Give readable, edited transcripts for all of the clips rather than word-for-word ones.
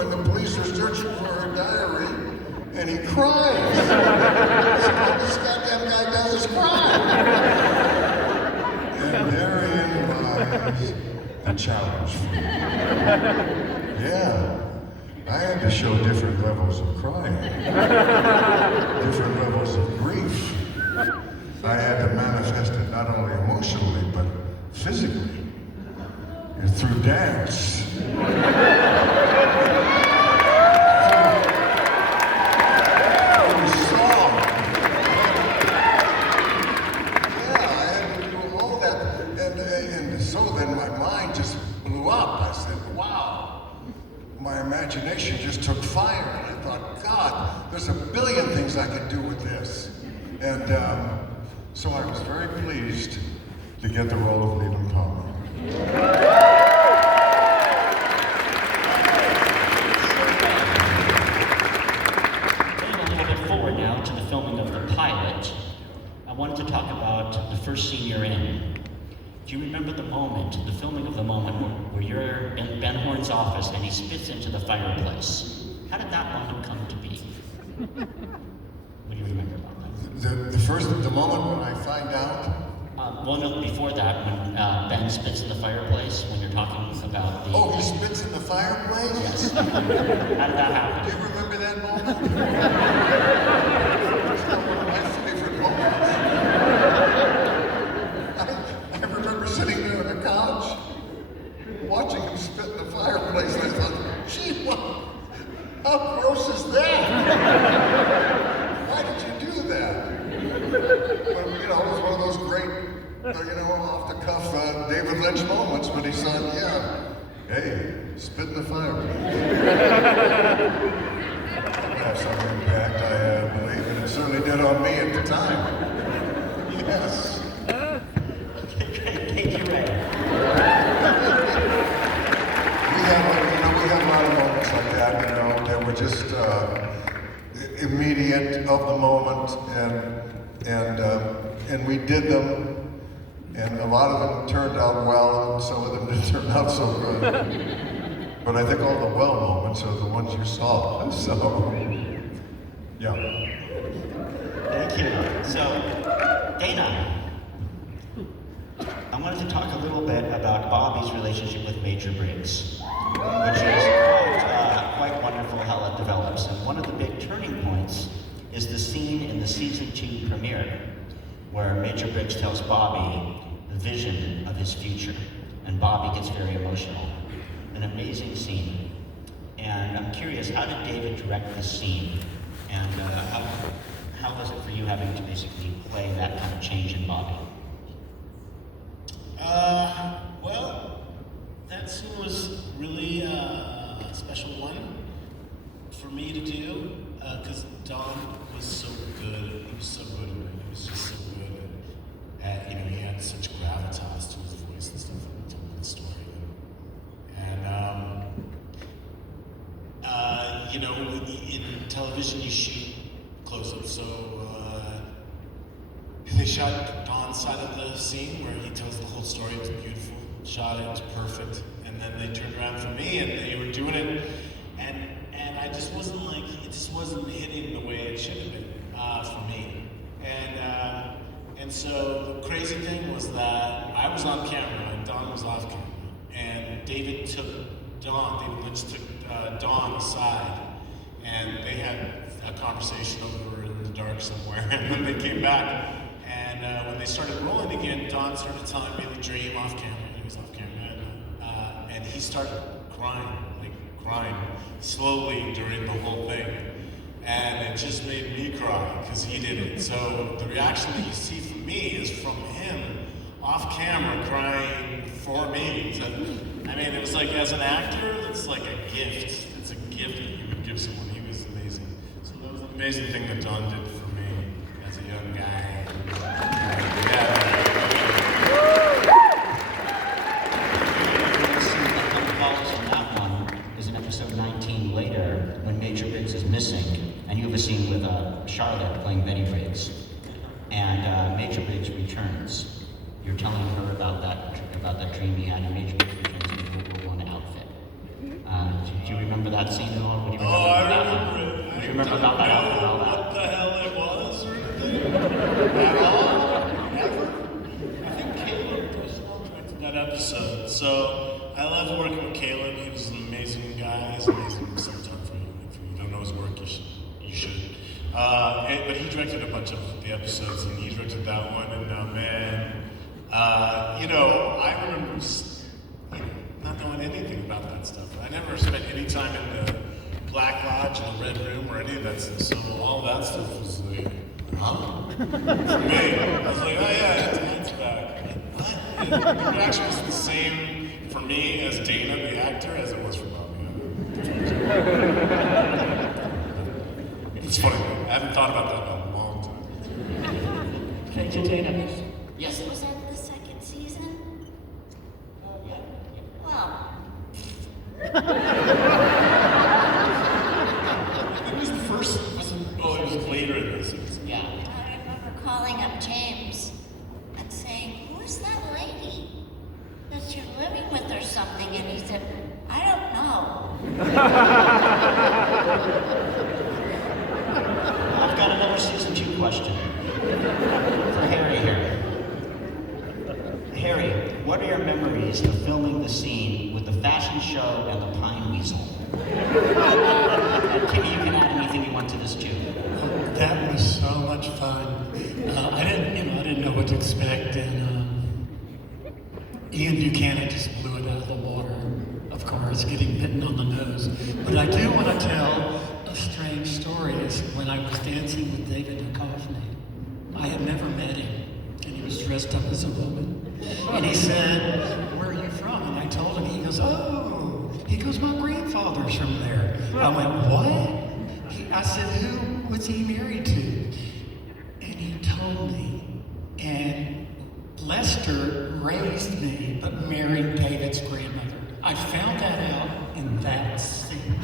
when the police are searching for her diary, and he cries. So this goddamn guy does is cry. And therein lies the challenge for me. Yeah. I had to show different levels of crying, different levels of grief. I had to manifest it not only emotionally, but physically, and through dance. My imagination just took fire, and I thought, God, there's a billion things I could do with this. And so I was very pleased to get the role of Leland. Moving a little bit forward now to the filming of the pilot, I wanted to talk about the first scene you're in. Do you remember the moment, the filming of the moment where you're in Ben Horn's office and he spits into the fireplace? How did that moment come to be? What do you remember about that? The moment when I find out? Well, no, before that, when Ben spits in the fireplace, when you're talking about the... Oh, he spits in the fireplace? Yes. How did that happen? Do you remember that moment? It's not one of my favorite moments. I remember sitting there on the couch, watching him spit in the fireplace, and I thought, gee, how gross is that? Why did you do that? But, it was one of those great, off-the-cuff David Lynch moments when he said, yeah, hey, spit in the fireplace. It had some impact, I believe, and it certainly did on me at the time. Yes. Thank you, Ray. We have a lot of moments like that, that were just immediate of the moment, and we did them, and a lot of them turned out well, and some of them didn't turn out so good. But I think all the well moments are the ones you saw. So, yeah. Thank you. So, Dana. I wanted to talk a little bit about Bobby's relationship with Major Briggs, which is quite wonderful how it develops. And one of the big turning points is the scene in the season 2 premiere, where Major Briggs tells Bobby the vision of his future, and Bobby gets very emotional. An amazing scene. And I'm curious, how did David direct this scene? And how was it for you having to basically play that kind of change in Bobby? Well, that scene was really a special one for me to do, because Don was so good. He was so good at it. He was just so good at he had such gravitas to his voice and stuff when he told the story. And, in television you shoot close-ups, so they shot Don's side of the scene where he tells the whole story. It's beautiful. Shot it. It's perfect. And then they turned around for me, and they were doing it, and I just wasn't it just wasn't hitting the way it should have been for me. And so the crazy thing was that I was on camera and Don was off camera, and David Lynch took Don aside, and they had a conversation over in the dark somewhere, and then they came back. And when they started rolling again, Don started telling me the dream off camera. He was off camera, and he started crying slowly during the whole thing. And it just made me cry because he did it. So the reaction that you see from me is from him off camera crying for me. So, it was like, as an actor, it's like a gift. It's a gift that you would give someone. He was amazing. So that was an amazing thing that Don did for me as a young guy. Episode 19 later, when Major Briggs is missing, and you have a scene with Charlotte playing Betty Briggs, and Major Briggs returns. You're telling her about that dream he had, and Major Briggs returns in a World War I outfit. Do you remember that scene So I loved working with Caleb. He was an amazing guy. He's amazing sometimes. If you don't know his work, you should. But he directed a bunch of the episodes, and he directed that one. And man, I remember not knowing anything about that stuff. I never spent any time in the Black Lodge, in the Red Room, or any of that stuff. So all that stuff was like, huh? For me, I was like, oh yeah, it's back. What? And the reaction was the same for me as Dana, the actor, as it was for Bobby. It's funny. I haven't thought about that in a long time. Thank you, Dana. Yes. Was that the second season? Yeah. Well, It was the first. It was later in the season. Yeah. I remember calling up James and saying, "Who is that lady that you're living with or something?" And he said, "I don't know." I've got another season 2 question for Harry here. Harry, what are your memories of filming the scene with the fashion show and the pine weasel? And Kimmy, you can add anything you want to this too. That was so much fun. I didn't know what to expect, and Ian Buchanan just blew it out of the water. Of course, getting bitten on the nose. But I do want to tell a strange story. Is when I was dancing with David Duchovny. I had never met him, and he was dressed up as a woman. And he said, "Where are you from?" And I told him. He goes, "Oh." He goes, "My grandfather's from there." I went, "What?" I said, "Who was he married to?" And he told me. And Lester raised me, but married David's grandmother. I found that out in that scene.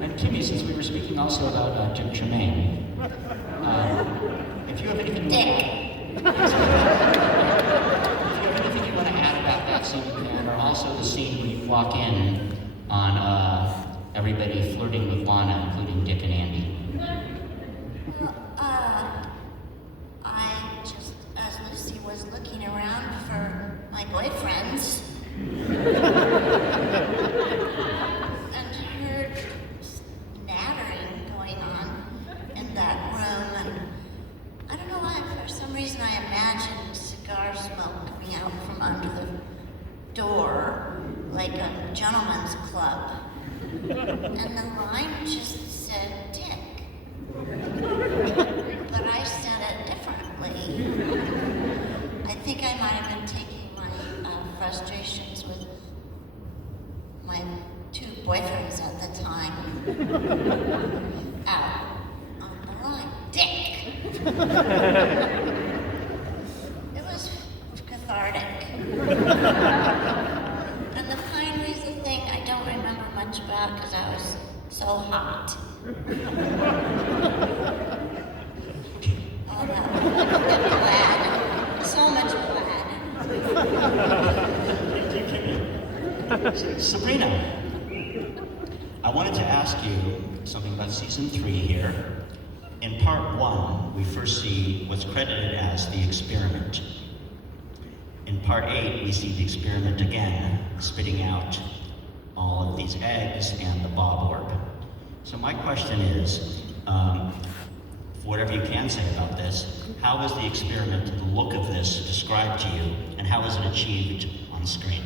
And Kimmy, since we were speaking also about Jim Tremaine, if you have anything, Dick. if you have anything you want to add about that scene, you can, or also the scene when you walk in on everybody flirting with Lana, including Dick and Andy. Well, I just, as Lucy was looking around for my boyfriends, and heard nattering going on in that room, and I don't know why, for some reason I imagined cigar smoke coming out from under the door, like a gentleman's club. And the line just said Dick. But I said it differently. I think I might have been taking my frustrations with my 2 boyfriends at the time out on the line. Dick! It was cathartic. And the pine weasel thing I don't remember much about because I was so hot. Oh, that plaid. So much plaid. Sabrina, I wanted to ask you something about season 3 here. In part 1, we first see what's credited as the experiment. In part 8, we see the experiment again, spitting out all of these eggs and the bob orb. So my question is, whatever you can say about this, how was the experiment, the look of this described to you, and how was it achieved on screen?